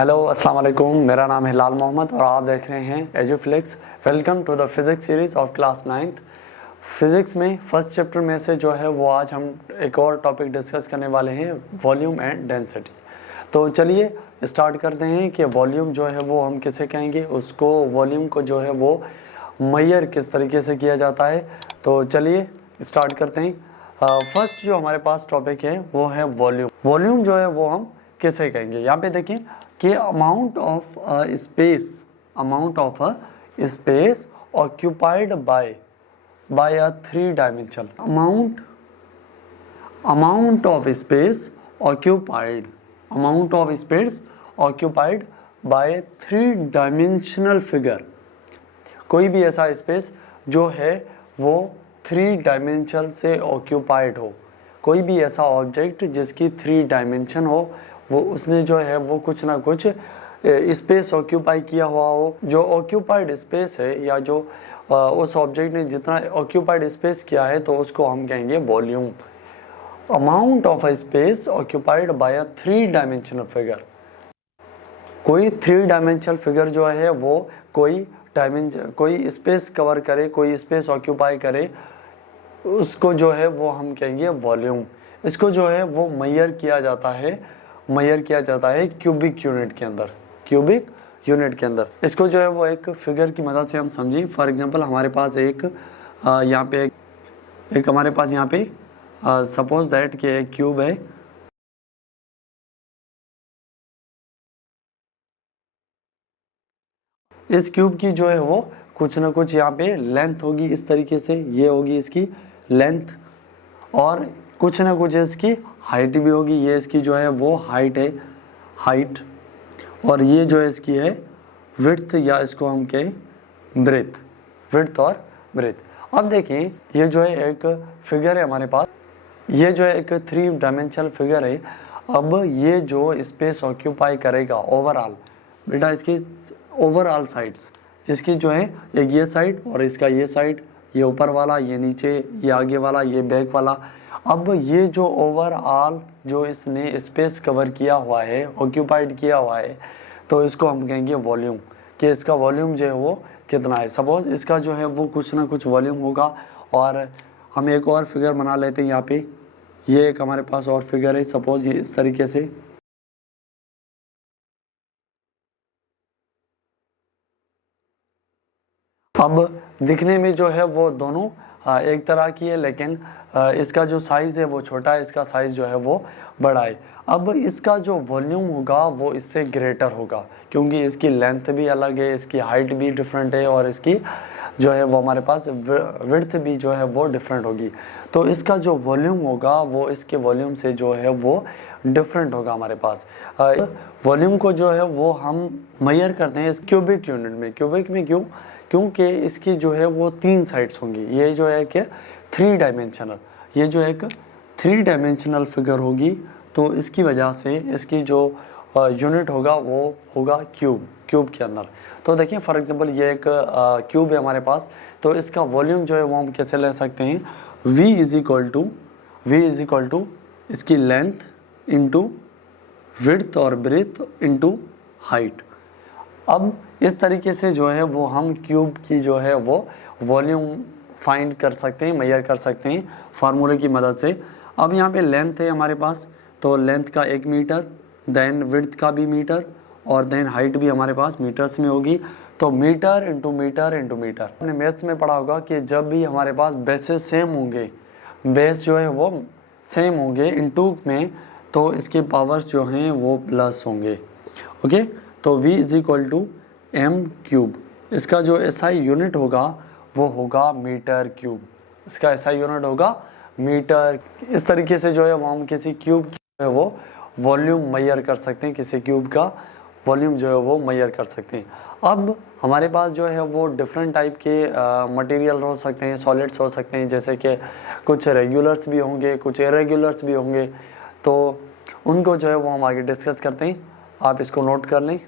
Hello अस्सलाम वालेकुम, मेरा नाम है लाल मोहम्मद और आप देख रहे हैं Eduflix. Welcome to the physics series of class 9th। Physics में फर्स्ट चैप्टर में से जो है वो आज हम एक और टॉपिक डिस्कस करने वाले हैं, वॉल्यूम एंड डेंसिटी। तो चलिए स्टार्ट करते हैं कि वॉल्यूम जो है वो हम किसे कहेंगे, उसको वॉल्यूम को जो है वो मेजर किस तरीके से किया जाता है। तो चलिए स्टार्ट करते हैं। फर्स्ट जो हमारे पास टॉपिक है वो है वॉल्यूम। वॉल्यूम जो है वो हम किसे कहेंगे, यहाँ पे देखिए कि amount of space occupied by a three dimensional amount of space occupied by three dimensional figure. कोई भी ऐसा स्पेस जो है वो थ्री डायमेंशन से ऑक्यूपाइड हो, कोई भी ऐसा ऑब्जेक्ट जिसकी थ्री डायमेंशन हो, वो उसने जो है वो कुछ ना कुछ स्पेस ऑक्यूपाई किया हुआ हो। जो ऑक्यूपाइड स्पेस है या जो उस ऑब्जेक्ट ने जितना ऑक्यूपाइड स्पेस किया है तो उसको हम कहेंगे volume. Amount of a space occupied by a three dimensional figure. कोई थ्री डायमेंशनल फिगर जो है वो कोई स्पेस कवर करे, कोई स्पेस ऑक्यूपाई करे, उसको जो है वो हम कहेंगे वॉल्यूम। इसको जो है वो मेजर किया जाता है क्यूबिक यूनिट के अंदर। इसको जो है वो एक फिगर की मदद से हम समझें। फॉर एग्जांपल हमारे पास यहाँ पे सपोज दैट कि एक क्यूब है। इस क्यूब की जो है वो कुछ ना कुछ यहाँ पे लेंथ होगी, इस तरीके से ये होगी इसकी लेंथ, और कुछ ना कुछ इसकी हाइट भी होगी। ये इसकी जो है वो हाइट, और ये जो है इसकी है विड्थ, या इसको हम कहें विड्थ और ब्रेथ। अब देखिए ये जो है एक फिगर है हमारे पास, ये जो है एक थ्री डायमेंशनल फिगर है। अब ये जो स्पेस ऑक्यूपाई करेगा ओवरऑल, बेटा इसकी ओवरऑल साइड्स, जिसकी जो है एक ये साइड और इसका ये साइड, ये ऊपर वाला, ये नीचे, ये आगे वाला, ये बैक वाला। अब ये जो ओवरऑल जो इसने स्पेस कवर किया हुआ है, ऑक्यूपाइड किया हुआ है, तो इसको हम कहेंगे वॉल्यूम, कि इसका वॉल्यूम जो है वो कितना है। सपोज इसका जो है वो कुछ ना कुछ वॉल्यूम होगा। और हम एक और फिगर बना लेते हैं यहाँ पे। ये एक हमारे पास और फिगर है, सपोज ये इस तरीके से। अब दिखने में जो है वो दोनों एक तरह की है, लेकिन इसका जो साइज़ है वो छोटा है, इसका साइज़ जो है वो बड़ा है। अब इसका जो वॉल्यूम होगा वो इससे ग्रेटर होगा, क्योंकि इसकी लेंथ भी अलग है, इसकी हाइट भी डिफरेंट है, और इसकी जो है वो हमारे पास विड्थ भी जो है वो डिफरेंट होगी। तो इसका जो वॉल्यूम होगा वो इसके वॉल्यूम से जो है वो डिफरेंट होगा हमारे पास। वॉल्यूम को जो है वो हम मेजर करते हैं इस क्यूबिक यूनिट में। क्यूबिक में क्यों? क्योंकि इसकी जो है वो तीन साइड्स होंगी। ये जो है कि थ्री डायमेंशनल, ये जो एक थ्री डायमेंशनल फिगर होगी, तो इसकी वजह से इसकी जो यूनिट होगा वो होगा क्यूब के अंदर। तो देखिए फॉर एग्जांपल ये एक क्यूब है हमारे पास, तो इसका वॉल्यूम जो है वो हम कैसे ले सकते हैं, V इज इक्वल टू इसकी लेंथ इंटू विड्थ और ब्रेथ इंटू हाइट। अब इस तरीके से जो है वो हम क्यूब की जो है वो वॉल्यूम फाइंड कर सकते हैं, मेजर कर सकते हैं फार्मूले की मदद से। अब यहाँ पे लेंथ है हमारे पास, तो लेंथ का 1 मीटर, देन विड्थ का भी मीटर, और देन हाइट भी हमारे पास मीटर्स में होगी। तो metre into metre into metre. आपने मैथ्स में पढ़ा होगा कि जब भी हमारे पास बेसेस सेम होंगे, बेस जो है वो सेम होंगे इनटू में, तो इसके पावर्स जो हैं वो प्लस होंगे। ओके, तो V is equal to m cube. इसका जो SI यूनिट होगा वो होगा मीटर क्यूब। इसका SI यूनिट होगा मीटर। इस तरीके से जो है वो हम किसी क्यूब की जो है वो वॉल्यूम मेजर कर सकते हैं, किसी क्यूब का वॉल्यूम जो है वो मेजर कर सकते हैं। अब हमारे पास जो है वो डिफरेंट टाइप के मटेरियल हो सकते हैं, सॉलिड्स हो सकते हैं, जैसे कि कुछ रेगुलर्स भी होंगे, कुछ इरेगुलर्स भी होंगे। तो उनको जो है वो हम आगे डिस्कस करते हैं, आप इसको नोट कर लें।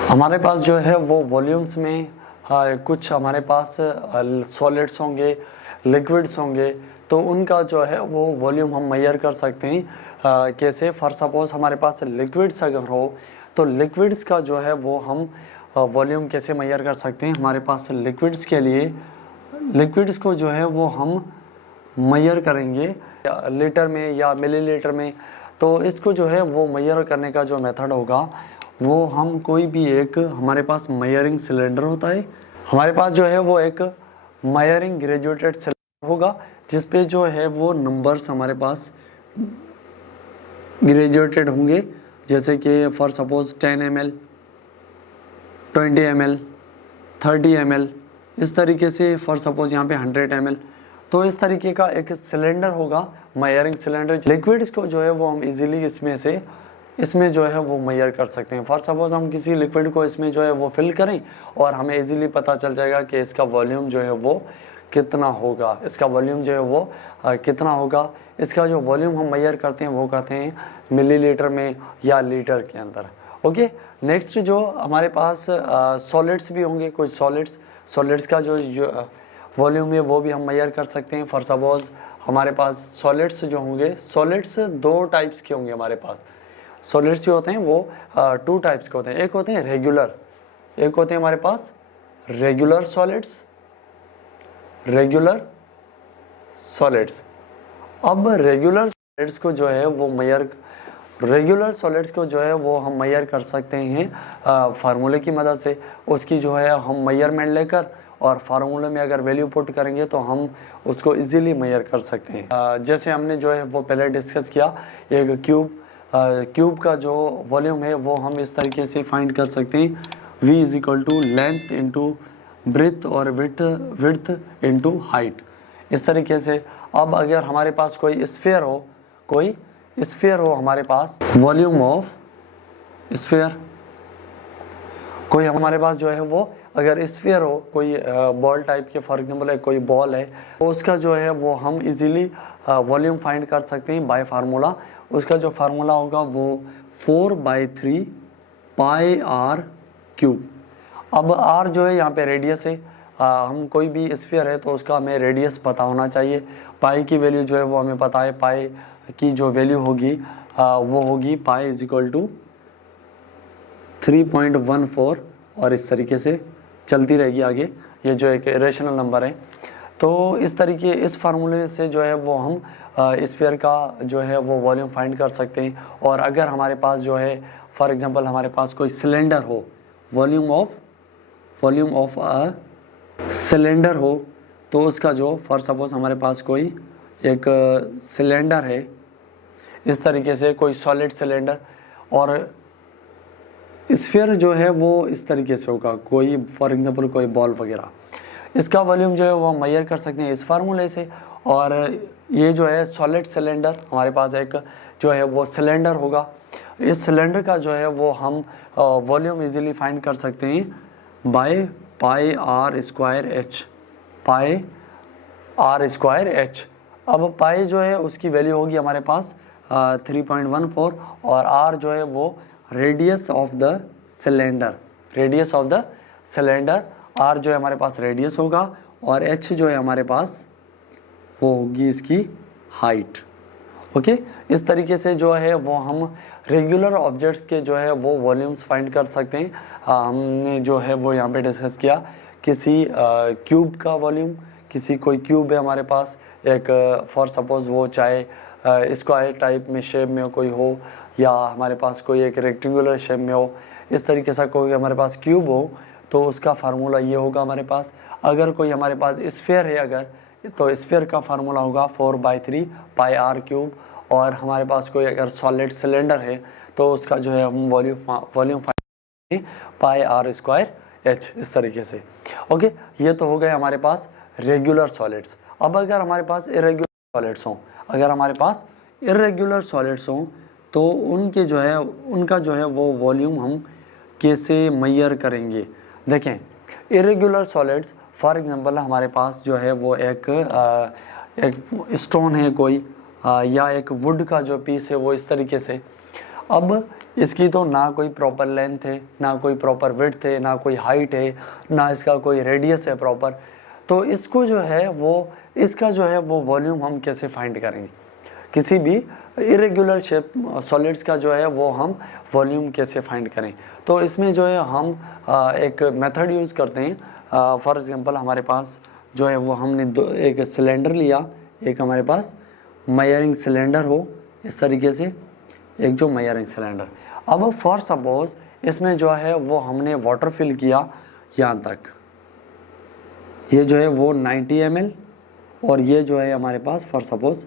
हमारे पास जो है वो वॉल्यूम्स में कुछ हमारे पास सॉलिड्स होंगे, लिक्विड्स होंगे, तो उनका जो है वो वॉल्यूम हम मेजर कर सकते हैं कैसे, फॉर सपोज हमारे पास लिक्विड्स अगर हो तो लिक्विड्स का जो है वो हम वॉल्यूम कैसे मेजर कर सकते हैं। हमारे पास लिक्विड्स के लिए लिक्विड्स को जो है वो हम मेजर करेंगे लीटर में या मिलीलीटर में। तो इसको जो है वो मेजर करने का जो मेथड होगा वो हम कोई भी एक, हमारे पास मेजरिंग सिलेंडर होता है, हमारे पास जो है वो एक मेजरिंग ग्रेजुएटेड सिलेंडर होगा जिस पे जो है वो नंबर्स हमारे पास ग्रेजुएटेड होंगे, जैसे कि for suppose 10 ml, 20 ml, 30 ml, इस तरीके से फॉर सपोज यहाँ पे 100 ml। तो इस तरीके का एक सिलेंडर होगा, मेजरिंग सिलेंडर। लिक्विड्स को जो है वो हम इजीली इसमें जो है वो मेजर कर सकते हैं। फॉर सपोज हम किसी लिक्विड को इसमें जो है वो फिल करें और हमें इजीली पता चल जाएगा कि इसका वॉल्यूम जो है वो कितना होगा, इसका वॉल्यूम जो है वो कितना होगा। इसका जो वॉल्यूम हम मेजर करते हैं वो करते हैं मिलीलीटर में या लीटर के अंदर। ओके, नेक्स्ट जो हमारे पास सॉलिड्स भी होंगे, कुछ सॉलिड्स का जो वॉल्यूम है वो भी हम मेजर कर सकते हैं। फॉर सपोज हमारे पास सॉलिड्स जो होंगे, सॉलिड्स 2 टाइप्स के होंगे हमारे पास। सॉलिड्स जो होते हैं वो 2 टाइप्स के होते हैं, एक होते हैं रेगुलर, एक होते हैं हमारे पास रेगुलर सॉलिड्स। अब रेगुलर सॉलिड्स को जो है वो हम मेजर कर सकते हैं फार्मूले की मदद से। उसकी जो है हम मेजरमेंट लेकर और फार्मूले में अगर वैल्यू पुट करेंगे तो हम उसको इजीली मेजर कर सकते हैं। जैसे हमने जो है वो पहले डिस्कस किया, एक क्यूब का जो वॉल्यूम है वो हम इस तरीके से फाइंड कर सकते हैं, V = लेंथ इंटू ब्रेथ और विड्थ इंटू हाइट, इस तरीके से। अब अगर हमारे पास कोई स्फीयर हो हमारे पास, वॉल्यूम ऑफ स्फीयर, कोई हमारे पास जो है वो अगर स्फीयर हो, कोई बॉल टाइप के, फॉर एग्जांपल कोई बॉल है, तो उसका जो है वो हम इजीली वॉल्यूम फाइंड कर सकते हैं बाय फार्मूला। उसका जो फार्मूला होगा वो 4/3 πr³। अब r जो है यहाँ पे रेडियस है, हम कोई भी स्फीयर है तो उसका हमें रेडियस पता होना चाहिए। पाई की वैल्यू जो है वो हमें पता है, पाई की जो वैल्यू होगी वो होगी पाई = 3.14 और इस तरीके से चलती रहेगी आगे, ये जो एक रेशनल नंबर है। तो इस फार्मूले से जो है वो हम स्फीयर का जो है वो वॉल्यूम फाइंड कर सकते हैं। और अगर हमारे पास जो है फॉर एग्जांपल हमारे पास कोई सिलेंडर हो, वॉल्यूम ऑफ अ सिलेंडर हो, तो उसका जो फॉर सपोज हमारे पास कोई एक सिलेंडर है, इस तरीके से कोई सॉलिड सिलेंडर, और स्फीयर जो है वो इस तरीके से होगा, कोई फॉर एग्जांपल कोई बॉल वगैरह, इसका वॉल्यूम जो है वो मेजर कर सकते हैं इस फार्मूले से। और ये जो है सॉलिड सिलेंडर, हमारे पास एक जो है वो सिलेंडर होगा, इस सिलेंडर का जो है वो हम वॉल्यूम इजीली फाइंड कर सकते हैं बाय πr²h। अब पाई जो है उसकी वैल्यू होगी हमारे पास 3.14 और r जो है वो radius of the cylinder, r जो है हमारे पास रेडियस होगा और h जो है हमारे पास वो होगी इसकी हाइट। ओके, इस तरीके से जो है वो हम रेगुलर ऑब्जेक्ट्स के जो है वो वॉल्यूम्स फाइंड कर सकते हैं। हमने जो है वो यहाँ पे डिस्कस किया किसी क्यूब का वॉल्यूम, कोई क्यूब है हमारे पास एक, फॉर सपोज वो चाहे स्क्वायर टाइप में शेप में कोई हो या हमारे पास कोई एक रेक्टेंगुलर शेप में हो, इस तरीके से कोई हमारे पास क्यूब हो तो उसका फार्मूला ये होगा हमारे पास। अगर कोई हमारे पास स्फीयर है अगर, तो स्फीयर का फार्मूला होगा 4/3 πr³। और हमारे पास कोई अगर सॉलिड सिलेंडर है तो उसका जो है हम वॉल्यूम πr²h, इस तरीके से। ओके, ये तो हो गए हमारे पास रेगुलर सॉलिड्स। अब अगर हमारे पास इरेगुलर सॉलिड्स हों तो उनका जो है वो वॉल्यूम हम कैसे मेजर करेंगे। देखें, इरेगुलर सॉलिड्स फॉर एग्जांपल हमारे पास जो है वो एक स्टोन है कोई, या एक वुड का जो पीस है वो इस तरीके से। अब इसकी तो ना कोई प्रॉपर लेंथ है, ना कोई प्रॉपर विड्थ है, ना कोई हाइट है, ना इसका कोई रेडियस है प्रॉपर। तो इसका जो है वो वॉल्यूम हम कैसे फाइंड करेंगे। किसी भी इरेगुलर शेप सॉलिड्स का जो है वो हम वॉल्यूम कैसे फाइंड करें। तो इसमें जो है हम एक मेथड यूज़ करते हैं। फॉर एग्जांपल हमारे पास जो है वो हमने एक सिलेंडर लिया, एक हमारे पास मेजरिंग सिलेंडर हो इस तरीके से, एक जो मेजरिंग सिलेंडर। अब फॉर सपोज इसमें जो है वो हमने वाटर फिल किया यहाँ तक, ये जो है वो 90 ml और ये जो है हमारे पास फॉर सपोज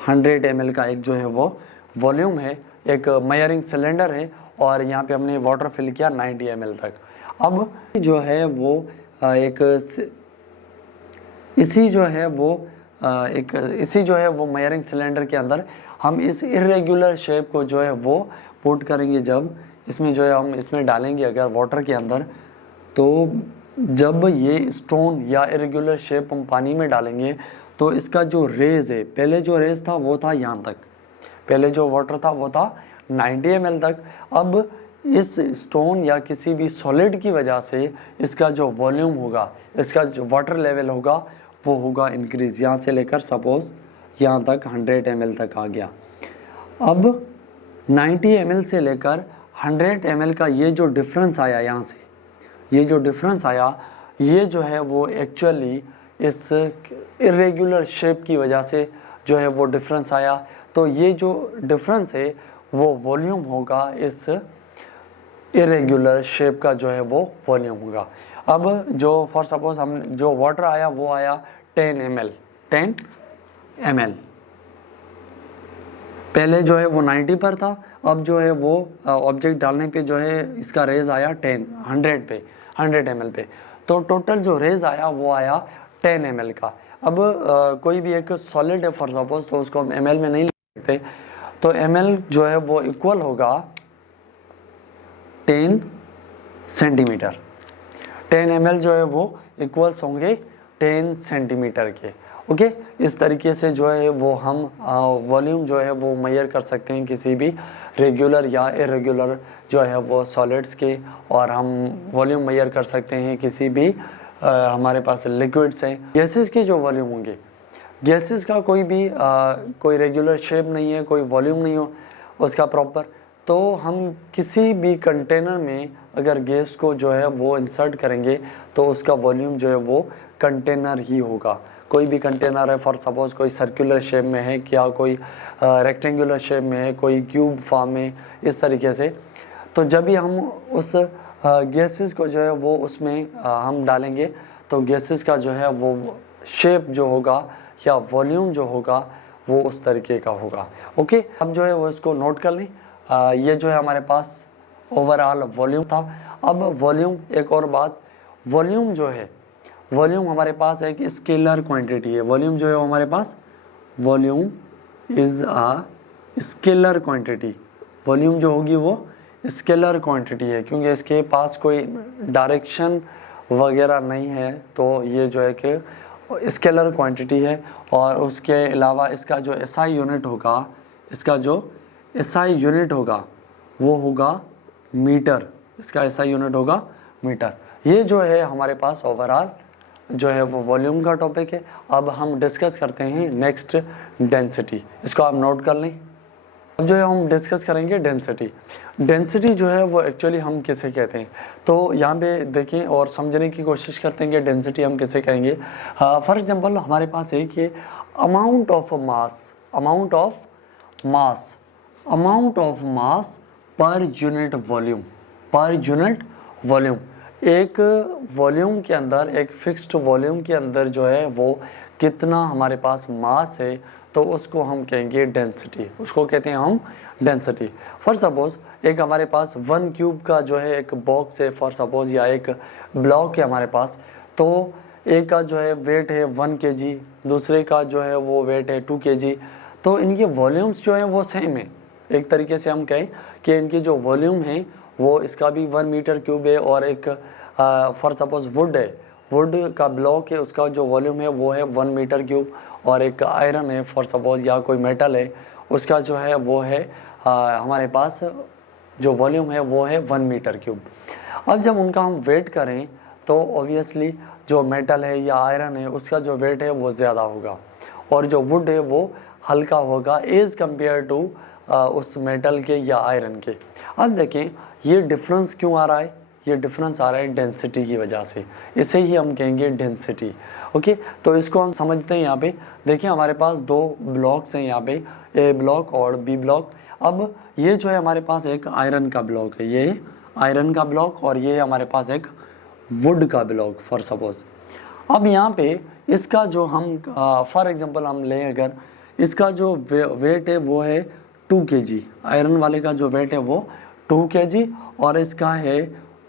100 ml का एक जो है वो वॉल्यूम है, एक मेजरिंग सिलेंडर है और यहाँ पे हमने वाटर फिल किया 90 ml तक। अब जो है वो इसी जो है वो मेजरिंग सिलेंडर के अंदर हम इस इरेगुलर शेप को जो है वो पुट करेंगे। जब इसमें जो है हम इसमें डालेंगे अगर वाटर के अंदर, तो जब ये स्टोन या इरेगुलर शेप हम पानी में डालेंगे तो इसका जो रेज है, पहले जो रेज था वो था यहाँ तक, पहले जो वाटर था वो था 90 ml तक। अब इस स्टोन या किसी भी सॉलिड की वजह से इसका जो वॉल्यूम होगा, इसका जो वाटर लेवल होगा वो होगा इंक्रीज, यहाँ से लेकर सपोज यहाँ तक 100 ml तक आ गया। अब 90 ml से लेकर 100 ml का ये जो डिफरेंस आया, यहाँ से ये जो डिफरेंस आया, ये जो है वो एक्चुअली इस इरेगुलर शेप की वजह से जो है वो डिफरेंस आया। तो ये जो डिफरेंस है वो वॉल्यूम होगा, इस इरेगुलर शेप का जो है वो वॉल्यूम होगा। अब जो फॉर सपोज हम जो वाटर आया वो आया 10 ml, पहले जो है वो 90 पर था, अब जो है वो ऑब्जेक्ट डालने पे जो है इसका रेज आया 100 ml पे, तो टोटल जो रेज आया वो आया 10 ml का। अब कोई भी एक सॉलिड है फॉर सपोज, तो उसको हम ml में नहीं लिख सकते, तो ml जो है वो इक्वल होगा 10 सेंटीमीटर। 10 ml जो है वो इक्वल्स होंगे 10 सेंटीमीटर के। ओके, इस तरीके से जो है वो हम वॉल्यूम जो है वो मेजर कर सकते हैं किसी भी रेगुलर या इरेगुलर जो है वो सॉलिड्स के, और हम वॉल्यूम मेजर कर सकते हैं किसी भी हमारे पास लिक्विड्स हैं। गैसेस के जो वॉल्यूम होंगे, गैसेस का कोई रेगुलर शेप नहीं है, कोई वॉल्यूम नहीं हो उसका प्रॉपर, तो हम किसी भी कंटेनर में अगर गैस को जो है वो इंसर्ट करेंगे तो उसका वॉल्यूम जो है वो कंटेनर ही होगा। कोई भी कंटेनर है फॉर सपोज, कोई सर्कुलर शेप में है क्या, कोई रेक्टेंगुलर शेप में है, कोई क्यूब फॉर्म में, इस तरीके से। तो जब भी हम उस गैसेस को जो है वो उसमें हम डालेंगे तो गैसेस का जो है वो शेप जो होगा या वॉल्यूम जो होगा वो उस तरीके का होगा। ओके, अब जो है वो इसको नोट कर लें। ये जो है हमारे पास ओवरऑल वॉल्यूम था। अब वॉल्यूम, एक और बात, वॉल्यूम जो है, वॉल्यूम हमारे पास एक स्केलर क्वांटिटी है। वॉल्यूम जो है हमारे पास, volume is a scalar quantity. Volume जो होगी वो स्केलर क्वांटिटी है, क्योंकि इसके पास कोई डायरेक्शन वगैरह नहीं है, तो ये जो है कि स्केलर क्वांटिटी है। और उसके अलावा इसका जो एसआई यूनिट होगा, इसका जो एसआई यूनिट होगा वो होगा मीटर, इसका एसआई यूनिट होगा मीटर। ये जो है हमारे पास ओवरऑल जो है वो वॉल्यूम का टॉपिक है। अब हम डिस्कस करते हैं नेक्स्ट डेंसिटी, इसको आप नोट कर लें। अब जो है हम डिस्कस करेंगे डेंसिटी। डेंसिटी जो है वो एक्चुअली हम किसे कहते हैं, तो यहाँ पे देखें और समझने की कोशिश करते हैं कि डेंसिटी हम किसे कहेंगे। फॉर एग्जांपल हमारे पास है कि amount of mass per unit volume. एक वॉल्यूम के अंदर, एक फिक्स्ड वॉल्यूम के अंदर जो है वो कितना हमारे पास मास है, तो उसको हम कहेंगे डेंसिटी, उसको कहते हैं हम डेंसिटी। फॉर सपोज एक हमारे पास 1 क्यूब का जो है एक बॉक्स है फॉर सपोज, या एक ब्लॉक है हमारे पास, तो एक का जो है वेट है 1 kg, दूसरे का जो है वो वेट है 2 kg, तो इनके वॉल्यूम्स जो है वो सेम है। एक तरीके से हम कहें कि इनकी जो वॉल्यूम है वो, इसका भी 1 मीटर क्यूब है, और एक फॉर सपोज वुड है, वुड का ब्लॉक है, उसका जो वॉल्यूम है वो है 1 मीटर क्यूब, और एक आयरन है फॉर सपोज, या कोई मेटल है, उसका जो है वो है हमारे पास जो वॉल्यूम है वो है 1 मीटर क्यूब। अब जब उनका हम वेट करें तो ऑब्वियसली जो मेटल है या आयरन है उसका जो वेट है वो ज़्यादा होगा, और जो वुड है वो हल्का होगा एज कंपेयर टू उस मेटल के या आयरन के। अब देखें ये डिफरेंस क्यों आ रहा है, ये डिफरेंस आ रहा है डेंसिटी की वजह से, इसे ही हम कहेंगे डेंसिटी। ओके, तो इसको हम समझते हैं। यहाँ पे देखिए हमारे पास दो ब्लॉक्स हैं, यहाँ पे ए ब्लॉक और बी ब्लॉक। अब ये जो है हमारे पास एक आयरन का ब्लॉक है, ये आयरन का ब्लॉक, और ये हमारे पास एक वुड का ब्लॉक फॉर सपोज। अब यहाँ पे इसका जो हम फॉर एग्जांपल हम लें, अगर इसका जो वेट है वो है 2 kg, आयरन वाले का जो वेट है वो 2 kg और इसका है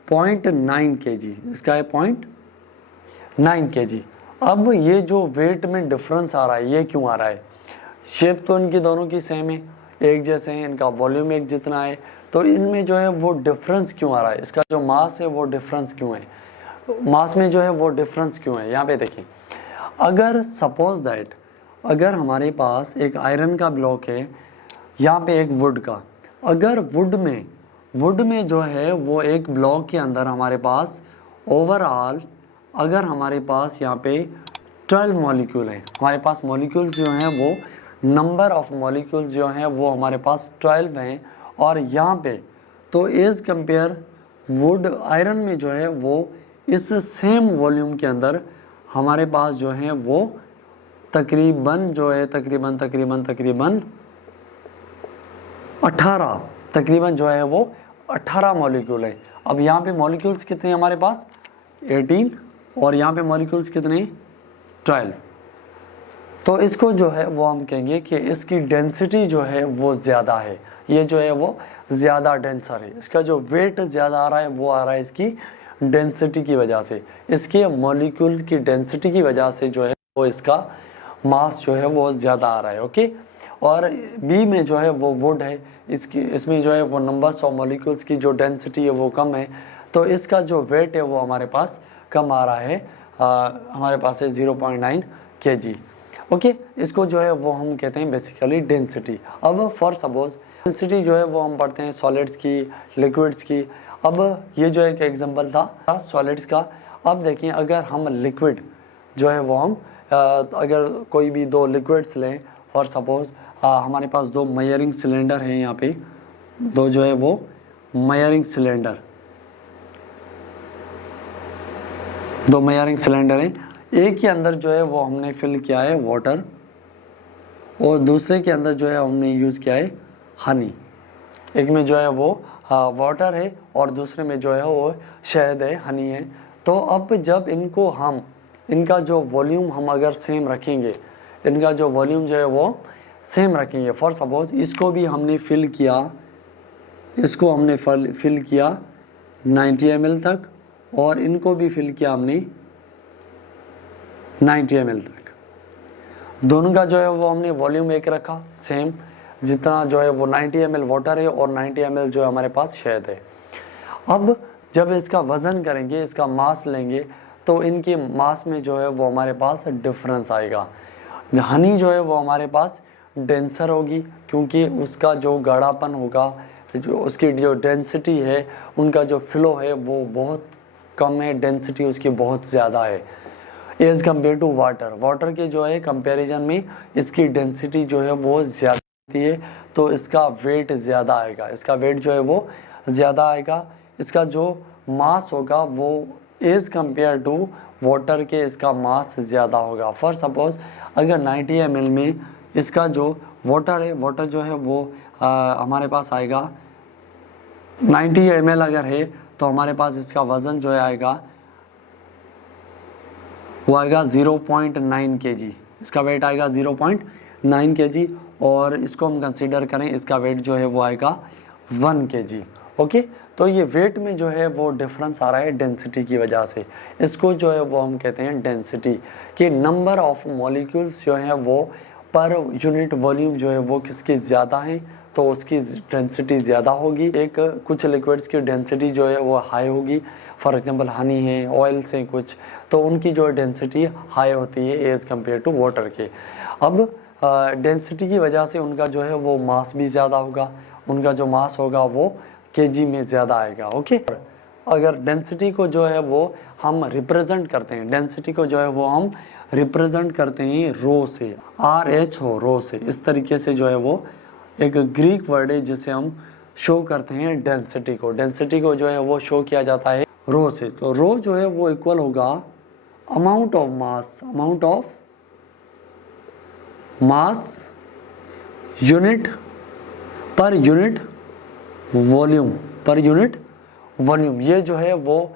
0.9 kg, इसका है 0.9 kg। अब ये जो वेट में डिफरेंस आ रहा है ये क्यों आ रहा है? शेप तो इनकी दोनों की सेम है, एक जैसे हैं, इनका वॉल्यूम एक जितना है, तो इनमें जो है वो डिफरेंस क्यों आ रहा है? इसका जो मास है वो डिफरेंस क्यों है, मास में जो है वो डिफरेंस क्यों है? यहाँ पे देखिए, अगर सपोज दैट अगर हमारे पास एक आयरन का ब्लॉक है, यहाँ पे एक वुड का, अगर वुड में जो है वो एक ब्लॉक के अंदर हमारे पास ओवरऑल अगर हमारे पास यहाँ पे 12 मॉलिक्यूल हैं, हमारे पास मॉलिक्यूल्स जो हैं वो नंबर ऑफ मॉलिक्यूल्स जो हैं वो हमारे पास 12 हैं, और यहाँ पे तो एज कंपेयर वुड आयरन में जो है वो इस सेम वॉल्यूम के अंदर हमारे पास जो है वो तकरीबन 18 मॉलिक्यूल है। अब यहाँ पे मॉलिक्यूल्स कितने हैं हमारे पास? 18, और यहाँ पे मॉलिक्यूल्स कितने? 12। तो इसको जो है वो हम कहेंगे कि इसकी डेंसिटी जो है वो ज़्यादा है, ये जो है वो ज़्यादा डेंसर है, इसका जो वेट ज़्यादा आ रहा है वो आ रहा है इसकी डेंसिटी की वजह से, इसके मॉलिक्यूल की डेंसिटी की वजह से जो है वो इसका मास जो है वो ज़्यादा आ रहा है। ओके, और बी में जो है वो वुड है, इसमें जो है वो नंबर्स ऑफ मॉलिक्यूल्स की जो डेंसिटी है वो कम है, तो इसका जो वेट है वो हमारे पास कम आ रहा है, हमारे पास है 0.9 kg। ओके, इसको जो है वो हम कहते हैं बेसिकली डेंसिटी। अब फॉर सपोज डेंसिटी जो है वो हम पढ़ते हैं सॉलिड्स की, लिक्विड्स की। अब ये जो एक एग्जांपल था सॉलिड्स का। अब देखिए अगर हम लिक्विड जो है वो हम अगर कोई भी दो लिक्विड्स लें, फॉर सपोज हमारे पास दो मेजरिंग सिलेंडर हैं, यहाँ पे दो जो है वो मेजरिंग सिलेंडर, दो मेजरिंग सिलेंडर हैं, एक के अंदर जो है वो हमने फिल किया है वाटर और दूसरे के अंदर जो है हमने यूज़ किया है हनी। एक में जो है वो वाटर है और दूसरे में जो है वो शहद है, हनी है। तो अब जब इनको हम इनका जो वॉल्यूम हम अगर सेम रखेंगे, इनका जो वॉल्यूम जो है वो सेम रखेंगे, फॉर सपोज इसको भी हमने फिल किया, इसको हमने फिल किया 90 ml तक और इनको भी फिल किया हमने 90 ml तक, दोनों का जो है वो हमने वॉल्यूम एक रखा सेम, जितना जो है वो 90 ml वाटर है और 90 ml जो है हमारे पास शहद है। अब जब इसका वज़न करेंगे, इसका मास लेंगे, तो इनके मास में जो है वो हमारे पास डिफरेंस आएगा। हनी जो है वो हमारे पास डेंसर होगी क्योंकि उसका जो गाढ़ापन होगा, जो उसकी जो डेंसिटी है, उनका जो फ्लो है वो बहुत कम है, डेंसिटी उसकी बहुत ज़्यादा है as compare to water. Water के जो है कंपैरिजन में इसकी डेंसिटी जो है वो ज़्यादा होती है, तो इसका वेट ज़्यादा आएगा, इसका वेट जो है वो ज़्यादा आएगा, इसका जो मास होगा वो एज कम्पेयर टू वाटर के इसका मास ज़्यादा होगा। फॉर सपोज अगर 90 ml में इसका जो वाटर है, वाटर जो है वो हमारे पास आएगा 90 ml अगर है तो हमारे पास इसका वज़न जो है आएगा वो आएगा 0.9 kg, इसका वेट आएगा 0.9 kg, और इसको हम कंसीडर करें इसका वेट जो है वो आएगा 1 kg। ओके, तो ये वेट में जो है वो डिफरेंस आ रहा है डेंसिटी की वजह से, इसको जो है वो हम कहते हैं डेंसिटी, कि नंबर ऑफ मॉलिक्यूल्स जो हैं वो पर यूनिट वॉल्यूम जो है वो किसकी ज़्यादा हैं तो उसकी डेंसिटी ज़्यादा होगी। एक कुछ लिक्विड्स की डेंसिटी जो है वो हाई होगी, फॉर एग्जांपल हनी है, ऑयल्स हैं कुछ, तो उनकी जो डेंसिटी हाई होती है एज़ कम्पेयर टू वाटर के। अब डेंसिटी की वजह से उनका जो है वो मास भी ज़्यादा होगा, उनका जो मास होगा वो केजी में ज़्यादा आएगा। ओके, अगर डेंसिटी को जो है वो हम रिप्रेजेंट करते हैं, डेंसिटी को जो है वो हम रिप्रेजेंट करते हैं रो से, RH हो, रो से। इस तरीके से जो है वो एक ग्रीक वर्ड है जिसे हम शो करते हैं डेंसिटी को। डेंसिटी को जो है वो शो किया जाता है रो से। तो रो जो है वो इक्वल होगा amount of mass, amount of mass unit per unit volume, per unit volume. ये जो है वो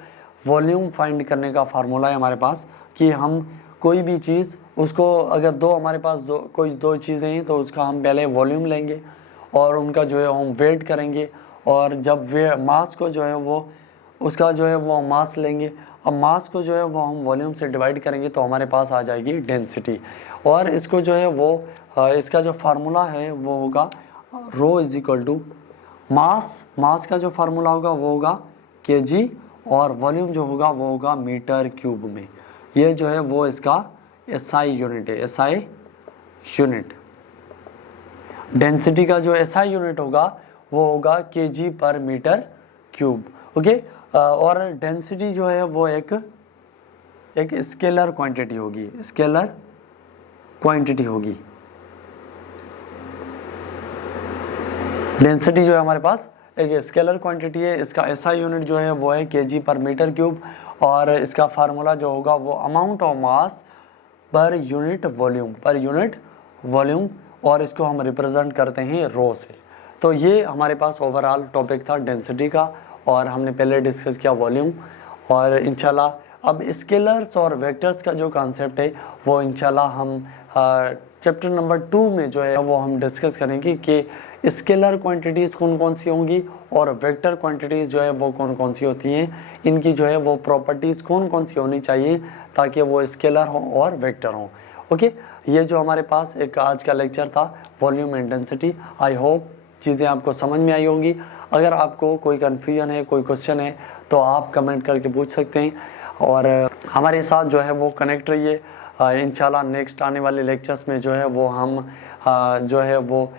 वॉल्यूम फाइंड करने का फार्मूला है हमारे पास, कि हम कोई भी चीज़ उसको, अगर हमारे पास कोई दो चीज़ें हैं तो उसका हम पहले वॉल्यूम लेंगे और उनका जो है हम वेट करेंगे, और जब वे मास को जो है वो उसका जो है वो मास लेंगे। अब मास को जो है वो हम वॉल्यूम से डिवाइड करेंगे तो हमारे पास आ जाएगी डेंसिटी। और इसको जो है वो इसका जो फार्मूला है वो होगा रो इज इक्वल टू मास का जो फार्मूला होगा वो होगा kg, और वॉल्यूम जो होगा वो होगा मीटर क्यूब में। ये जो है वो इसका SI यूनिट है, SI यूनिट। डेंसिटी का जो SI यूनिट होगा वो होगा kg पर मीटर क्यूब। ओके, और डेंसिटी जो है वो एक स्केलर क्वांटिटी होगी, स्केलर क्वांटिटी होगी। डेंसिटी जो है हमारे पास एक स्केलर क्वांटिटी है। इसका SI यूनिट जो है वो है kg पर मीटर क्यूब, और इसका फार्मूला जो होगा वो amount of mass per unit volume, per unit volume, और इसको हम रिप्रेजेंट करते हैं रो से। तो ये हमारे पास ओवरऑल टॉपिक था डेंसिटी का, और हमने पहले डिस्कस किया वॉल्यूम। और इंशाल्लाह अब स्केलर्स और वेक्टर्स का जो कॉन्सेप्ट है वो इंशाल्लाह हम चैप्टर नंबर 2 में जो है वो हम डिस्कस करेंगे कि स्केलर क्वांटिटीज़ कौन कौन सी होंगी और वेक्टर क्वांटिटीज़ जो है वो कौन कौन सी होती हैं, इनकी जो है वो प्रॉपर्टीज़ कौन कौन सी होनी चाहिए ताकि वो स्केलर हो और वेक्टर हो। ओके, ये जो हमारे पास एक आज का लेक्चर था volume and density. I hope चीज़ें आपको समझ में आई होंगी। अगर आपको कोई कन्फ्यूजन है, कोई क्वेश्चन है, तो आप कमेंट करके पूछ सकते हैं, और हमारे साथ जो है वो कनेक्ट रहिए। इंशाल्लाह नेक्स्ट आने वाले लेक्चर्स में जो है वो हम जो है वो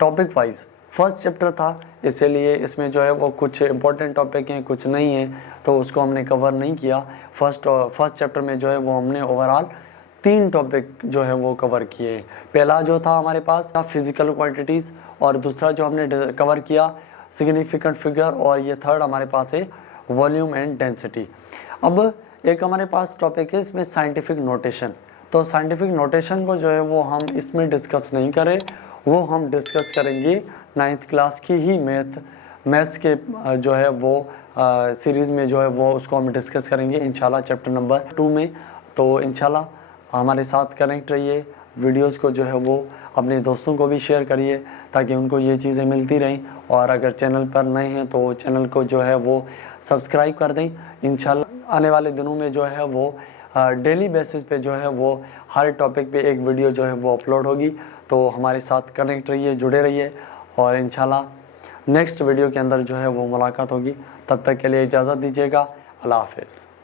टॉपिक वाइज, फर्स्ट चैप्टर था इसीलिए इसमें जो है वो कुछ इंपॉर्टेंट टॉपिक हैं, कुछ नहीं है, तो उसको हमने कवर नहीं किया। फर्स्ट चैप्टर में जो है वो हमने ओवरऑल 3 टॉपिक जो है वो कवर किए हैं। पहला जो था हमारे पास था फिजिकल क्वांटिटीज़, और दूसरा जो हमने कवर किया सिग्निफिकेंट फिगर, और ये थर्ड हमारे पास है वॉल्यूम एंड डेंसिटी। अब एक हमारे पास टॉपिक है इसमें साइंटिफिक नोटेशन। तो साइंटिफिक नोटेशन को जो है वो हम इसमें डिस्कस नहीं करें, वो हम डिस्कस करेंगे 9th क्लास की ही मैथ्स के जो है वो सीरीज़ में जो है वो उसको हम डिस्कस करेंगे इंशाल्लाह चैप्टर नंबर 2 में। तो इंशाल्लाह हमारे साथ कनेक्ट रहिए। वीडियोस को जो है वो अपने दोस्तों को भी शेयर करिए ताकि उनको ये चीज़ें मिलती रहें, और अगर चैनल पर नए हैं तो चैनल को जो है वो सब्सक्राइब कर दें। इंशाल्लाह आने वाले दिनों में जो है वो डेली बेसिस पे जो है वो हर टॉपिक पे एक वीडियो जो है वो अपलोड होगी। तो हमारे साथ कनेक्ट रहिए, जुड़े रहिए, और इंशाल्लाह नेक्स्ट वीडियो के अंदर जो है वो मुलाकात होगी। तब तक के लिए इजाज़त दीजिएगा। अल्लाह हाफ़िज़।